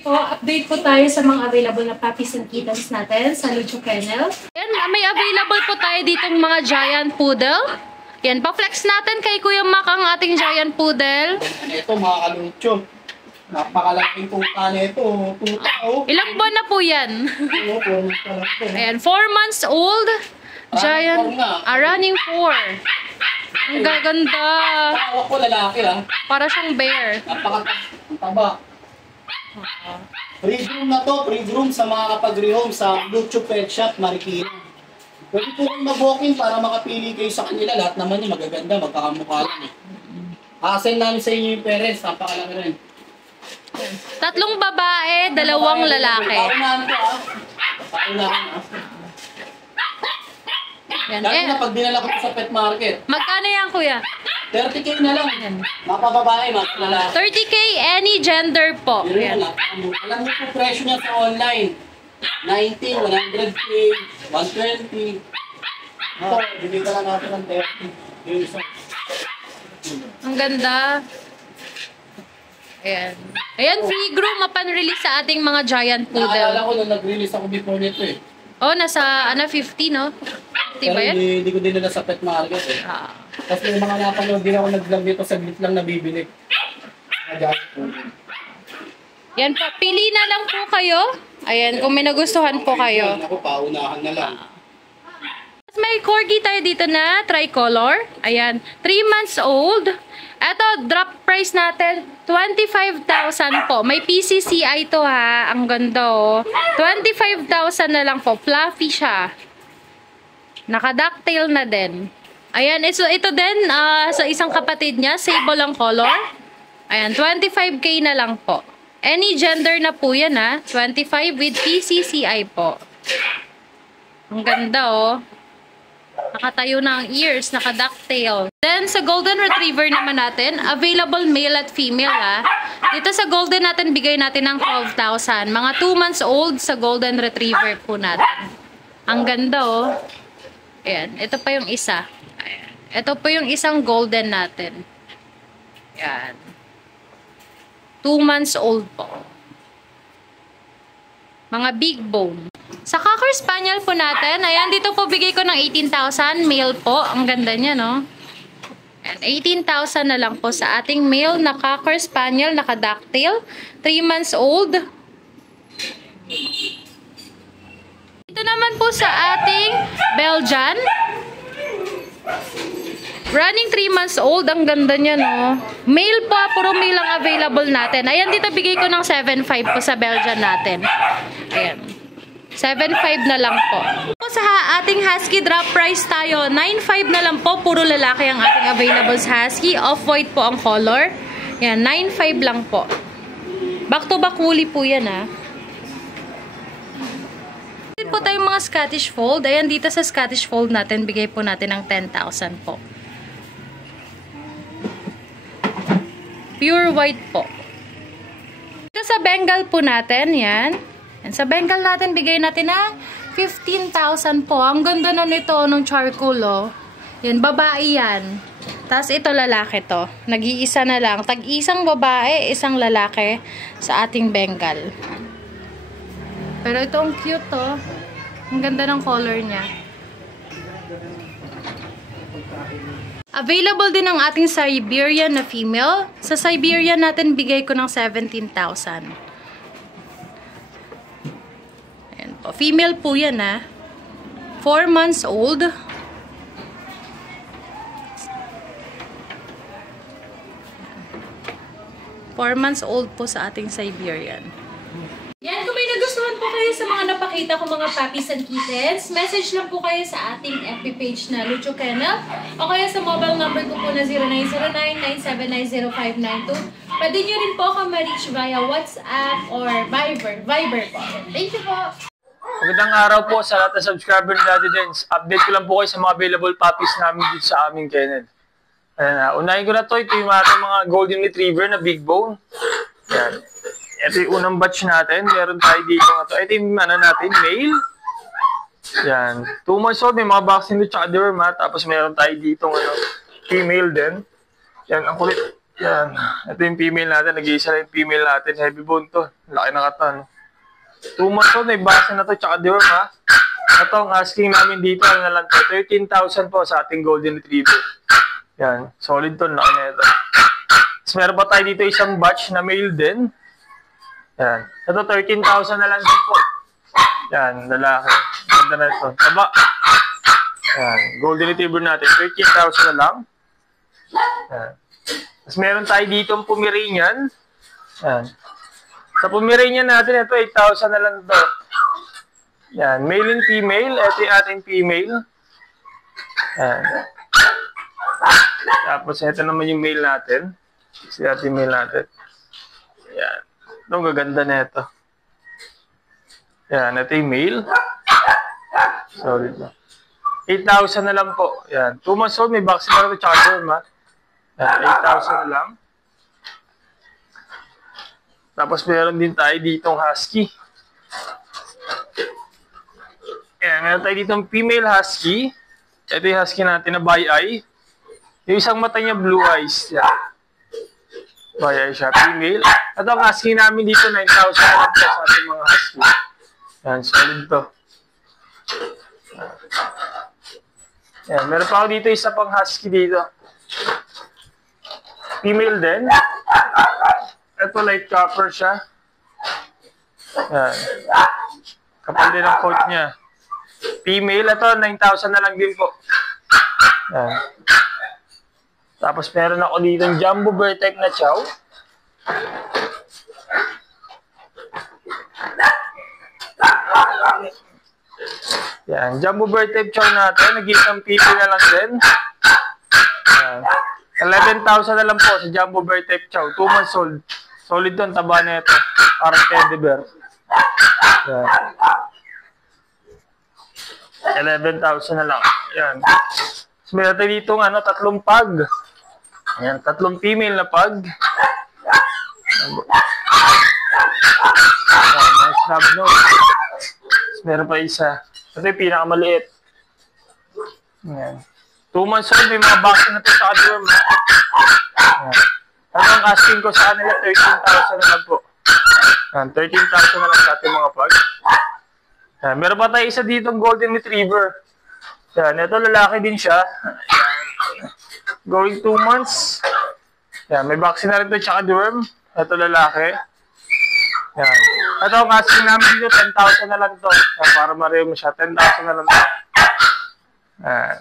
Po, update po tayo sa mga available na puppies and kittens natin sa Lucho Kennel. Yan, may available po tayo ditong mga giant poodle. Yan, pa-flex natin kay Kuya Mac ang ating giant poodle. Ito mga kalucho. Napakalaking tuta nito. Tuta, oh. Ilang buwan na po yan? Ayan, 4 months old. Giant, running 4. Ang gaganda. Tawag ko lalaki, ah. Para siyang bear. Napakataba. Free room na to, free room sa mga kapag-rehome sa Lucho Pet Shop, Marikina. Pwede po kayong mag-walk-in para makapili kayo sa kanila. Lahat naman yung magaganda, magkakamukha lang, eh. Assign namin sa inyo yung parents, napakalaki rin. 3 babae, 2 lalaki. Paunahan ko, ah. Paunahan, ah. Yan, Lalo na pag dinala ko sa pet market. Magkano yan, Kuya? 30K na lang. Mapababae, lalaki. 30K, any gender po. Yan. Alam niyo po presyo niya sa online. 90, 100K, 120. Ito, bibigyan lang natin ng 30. Yung isa. Ang ganda. Ayan. Ayan, free groom upon release sa ating mga giant poodle. Naalala ko nung nag-release ako before nito, eh. Oh, nasa 50, no? 50 ba yan? Pero hindi ko dinala sa pet market, eh. Kasi yung mga napanood din ako nag-vlog dito, saglit lang nabibili. Yan po, pili na lang po kayo. Ayan, kung may nagustuhan po kayo. Ako, paunahan na lang. May corgi tayo dito na tricolor. Ayan, 3 months old. Ito, drop price natin, 25,000 po. May PCCI to, ha. Ang ganda, oh. 25,000 na lang po. Fluffy siya. Naka-ducktail na din. Ayan, ito din, sa isang kapatid niya, sable ang color. Ayan, 25K na lang po. Any gender na po yan, ha. 25 with PCCI po. Ang ganda, oh. Nakatayo na ang ears, naka-ducktail. Then, sa Golden Retriever naman natin, available male at female, ha. Dito sa Golden natin, bigay natin ng 12,000. Mga 2 months old sa Golden Retriever po natin. Ang ganda, oh. Ayan, ito pa yung isa. Ayan. Ito po yung isang Golden natin. Ayan. 2 months old po. Mga big bone. Sa Cocker Spaniel po natin, ayan, dito po bigay ko ng 18,000. Male po. Ang ganda niya, no? Ayan, 18,000 na lang po sa ating male na Cocker Spaniel, naka-ducktail. 3 months old. Ito naman po sa ating Belgian. Running 3 months old. Ang ganda niya, no? Male po. Puro male ang available natin. Ayan, dito bigay ko ng 7.5 po sa Belgian natin. Ayan. 7.5 na lang po. Sa ating Husky drop price tayo, 9.5 na lang po. Puro lalaki ang ating available sa Husky. Off-white po ang color. Ayan, 9.5 lang po. Back to back woolly po yan, ha. Po tayong mga Scottish Fold. Ayan, dito sa Scottish Fold natin, bigay po natin ng 10,000 po. Pure white po. Dito sa Bengal po natin, yan. Yan. Sa Bengal natin, bigay natin ng 15,000 po. Ang ganda na nito, nung charcoal, oh. Yan, babae yan. Tapos ito, lalaki to. Nag-iisa na lang. Tag-isang babae, isang lalaki sa ating Bengal. Pero ito ang cute, to. Ang ganda ng color niya. Available din ang ating Siberian na female. Sa Siberian natin, bigay ko ng 17,000. Ayan po. Female po yan, ha. 4 months old. Four months old po sa ating Siberian. Yan, kung may nagustuhan po kayo sa mga napakita ko mga puppies and kittens, message lang po kayo sa ating FB page na Lucho Kennel o kaya sa mobile number ko po na 0909-979-0592. Pwede nyo rin po ako ma-reach via WhatsApp or Viber po. Thank you po! Magandang araw po sa lahat ng subscriber ni Daddy Dens. Update ko lang po kayo sa mga available puppies namin dito sa aming kennel. Unahin ko na to. Ito yung ating mga golden retriever na big bone. Yan. Ito yung unang batch natin. Meron tayo dito nga to. Ito yung natin, male. Yan. 2 months old. May mga vaccine dito tsaka deworm. Tapos meron tayo dito female din. Yan. Ang kulit. Yan. Ito yung female natin. Nag-iisa lang yung female natin. Heavy bone to. Laki na katan. 2 months old. May vaccine na to tsaka deworm. Ito ang asking namin dito. Ano na lang to? 13,000 po sa ating golden retriever. Yan, solid to, laki na ito. Tapos meron pa tayo dito isang batch na male din. Yan. Ito, 13,000 na lang din po. Yan, lalaki. Ganda na ito. Taba. Yan, golden retriever natin. 13,000 na lang. Yan. Tapos meron tayo dito ang Pomeranian. Yan. Sa Pomeranian natin, ito, 8,000 na lang ito. Yan, male and female. Ito yung ating female. Yan. Tapos, ito naman yung male natin. Si ating male natin. Yan. Ito, ang gaganda na ito. Yan, ito yung male. Solid na. 8,000 na lang po. Yan. 2 months old, may vaccine na ito, tsaka dorm, ha. Yan, 8,000 na lang. Tapos, meron din tayo ditong husky. Yan, meron tayo ditong female husky. Ito yung husky natin na bi-eye. Yung isang mata niya, blue eyes. Yan. Bi-eye siya. Female. Ito ang husky namin dito, 9,000 na lang po sa ating mga husky. Yan, solid to. Yan, meron pa ako dito isa pang husky dito. Female din. Ito light copper siya. Yan. Kapal din ang coat niya. Female, ito 9,000 na lang din po. Yan. Tapos meron ako dito ng jumbo bear type na chow. Yan, jumbo bear type chow natin. Nag-isang pipi na lang din. Yan. 11,000 na lang po sa jumbo bear type chow. 2 months old. Solid doon, taba na ito. Parang teddy bear. Yan. 11,000 na lang. Yan. So, meron tayo dito ng 3 pag. Yan, 3 female na pag. Yan, may snub nose. So, meron pa isa. Ito yung pinakamaliit. Yan. 2 months old, may mga vaccine na ito sa dorm. Yan. Ano ang asking ko sa kanila? 13,000 na lang po. Yan, 13,000 na lang sa ating mga pag. Yan, meron pa tayo isa ditong golden retriever. Yan, ito lalaki din siya. Yan. Going 2 months. Yan, may vaccine na rin ito tsaka dorm. Ito lalaki. Yan. Ito ang asking namin dito, 10,000 na lang ito. Yan, para mariyo mo siya, 10,000 na lang ito. Yan.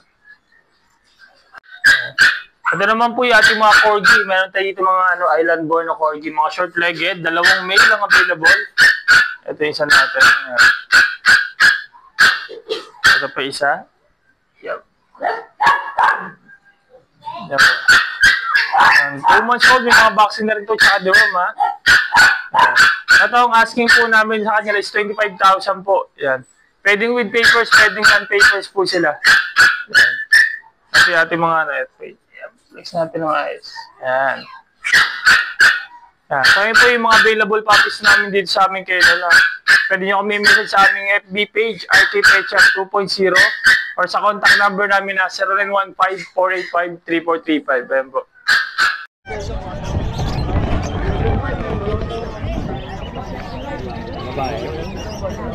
Ito naman po yung ating mga corgi. Meron tayo dito mga island born na corgi. Mga short-legged. 2 male lang available. Ito yung isa natin. Ito pa isa. Yup. Yup. 2 months old. May mga vaccine na rin ito. Tsaka deworm ha. Ito ang asking po namin sa kanya is 25,000 po. Yan. Pwedeng with papers, pwedeng non-papers po sila. Yan. Ito yung ating mga wait. Flex natin ng ayos. Yan. Yan. So, yun po yung mga available puppies namin dito sa aming kennel. Pwede nyo kami message sa aming FB page, RK Petshop 2.0, or sa contact number namin na 0915-485-3435. Ayan po.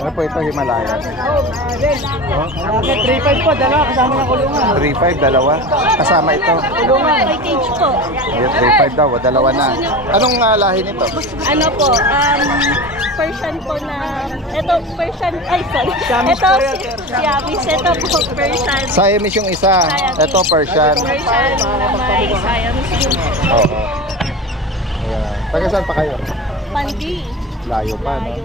Ano po ito, Himalaya? 3.5 po, dalawa kasama ng kulungan. 3.5, dalawa. Kasama ito. Kulungan. Cage po. 3.5 daw, dalawa na. Anong lahi nito? Ano po, Persian po na, ito Persian, ay sorry. Ito Siamese, ito po Persian. Siamese yung isa. Ito Persian. Persian na may Siamese. Oo. Ayan. Taga saan pa kayo? Pandi. Layo pa, no?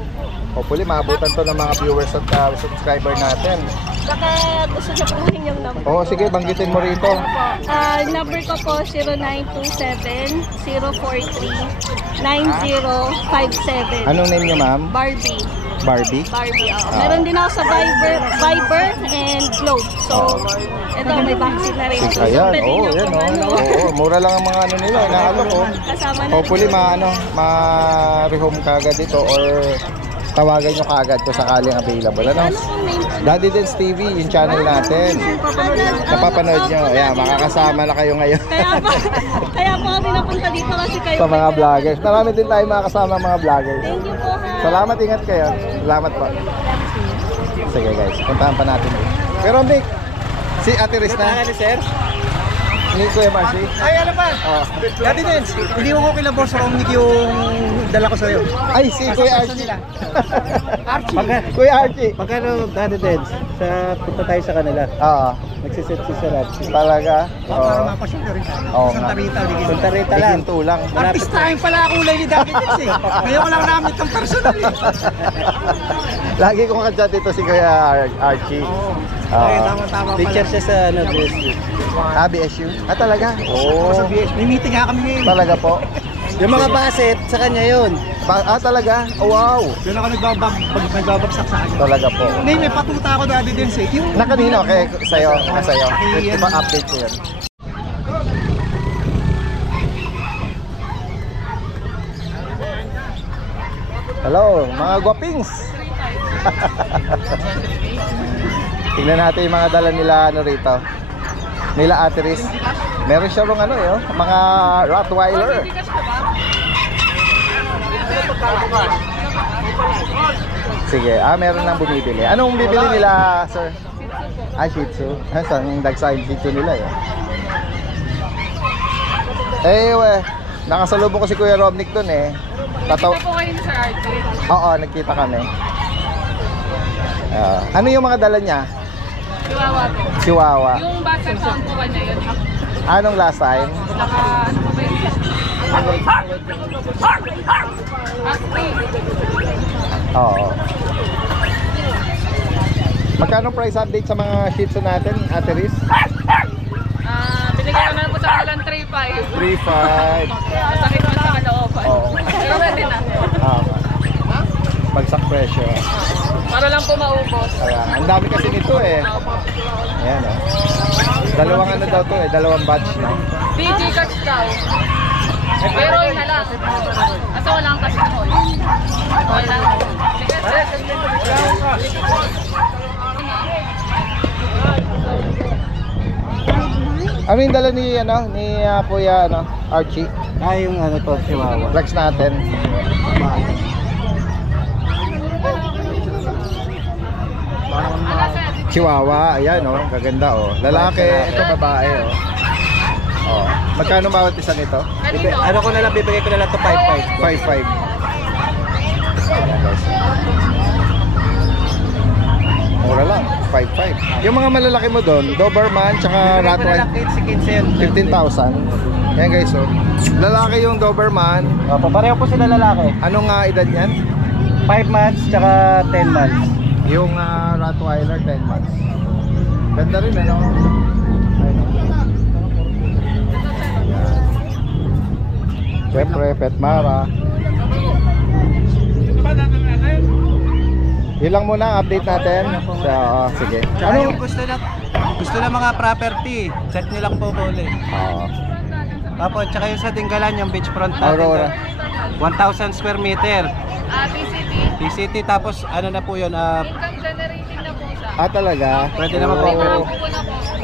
Hopefully, maabutan to ng mga viewers at subscriber natin. Baka gusto niyo puhin yung number. Oo, sige, banggitin mo rito. Number ko po 0927-043-9057. Anong name niyo, ma'am? Barbie. Barbie? Barbie, meron din ako sa Viber and Globe. So, ito may vaccine na rin. Ayan, oo, mura lang ang mga nila, inaalok ko. Kasama na. Hopefully, ma-rehome kagad ito or tawagan nyo kaagad kung sakaling available. Ano? Daddy Dance TV, yung channel natin. Napapanood nyo. Ayan, makakasama na kayo ngayon. Kaya po kami napunta dito kasi kayo. Sa mga vloggers. Marami din tayo makakasama mga vloggers. Thank you po. Salamat, ingat kayo. Salamat po. Sige guys, puntahan pa natin. Pero Nick, si Ate Riz na. Sir? Ni Kuya Marcy. Ay, ano ba? Daddy Dance, hindi ko kila Boss Romnick yung dala ko sa'yo. Ay, si Kuya Archie. Archie. Kuya Archie. Pagkano Daddy Dance, punta tayo sa kanila. Oo. Nagsiset si Sir Archie. Talaga? Para mapasyon ka rin tayo. Oo Santa nga. Rita. Santa Rita lang. Lang. Artistahin pala kulay ni Daddy Dance eh. Ngayon ko lang namin itong personal eh. Lagi kong kadyan dito si Kuya Archie. Okay, tama-tama pala. Teacher siya sa BSU. BSU? talaga? Oo. May meeting nga kami ngayon. Talaga po? Yung mga baset, sa kanya yun. Talaga? Oh, wow. Doon ako nagbabagsak sa akin. Talaga po. Hindi, may patuta ako Daddy Dance eh. Na kanino? Sa'yo? Sa'yo? Ipa-update ko yun. Hello, mga guwapings! Tingnan natin yung mga dala nila rito. Nila Ate Riz. Meron siya rong mga Rottweiler. Sige, meron nang bumibili. Anong bibili nila, sir? Shih Tzu. Saan dagsahin Shih Tzu nila nakasalubong ko si Kuya Romnick dun eh. Nakita po kayo ni Sir Archie? Oo, nagkita kami. Ano yung mga dala niya? Chihuahua po. Chihuahua. Yung basset sound po kanya yun. Anong last time? Ano po ba yun? Oo. Magkano price update sa mga Shih Tzu natin, Ate Riz? Binigyan naman po sa kanilang 3.5. 3.5. Masakit mo sa kalooban. Oo. Pero pwede na. Bagsak presyo. Para lang po maubos. Ayan. Ang dami kasi nito eh. Ayan Dalawang daw to eh. Dalawang batch na. PG cuts daw. Pero yun na lang. Kasi walang cash na ko. Wala. Ano yung dala ni Kuya Archie? Yung to, Chihuahua. Flex natin. Chihuahua, ayan gaganda Lalaki, ito babae Magkano bawat isa nito? Ano ko na lang, bibigay ko na lang to 5.5. 5.5. Mura lang, 5.5. Yung mga malalaki mo doon, Doberman, tsaka Rottweiler. 15,000. Yan guys, oh. Lalaki yung Doberman. Opo, pareho po sila lalaki. Anong edad yan? 5 months tsaka 10 months. Yung Rottweiler, 10 months. Ganda rin, ano? Ayun. Siyempre, Petmara. Yun lang muna ang update natin. So, sige. Tsaka yung gusto na mga property, check nyo lang po ulit. Tapos, tsaka yung sa Tinggalan, yung beachfront natin. Aurora. 1,000 square meter. PCT. PCT, tapos ano na po yun? Income generating na po siya. Talaga? Pwede naman po.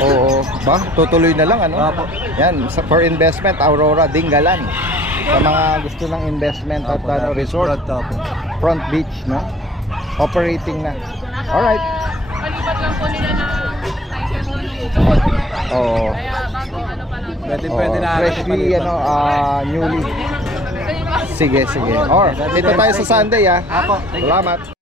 Oo. Ba? Tutuloy na lang, ano? Opo. Yan, for investment, Aurora, Dingalan. Sa mga gusto ng investment at resort. Front beach, no? Operating na. Alright. Palipat lang po nila na license dito. Oo. Kaya bago ano pa lang. Pwede na. Freshly, newly. Sige. Dito tayo sa Sunday, ah. Apo. Salamat.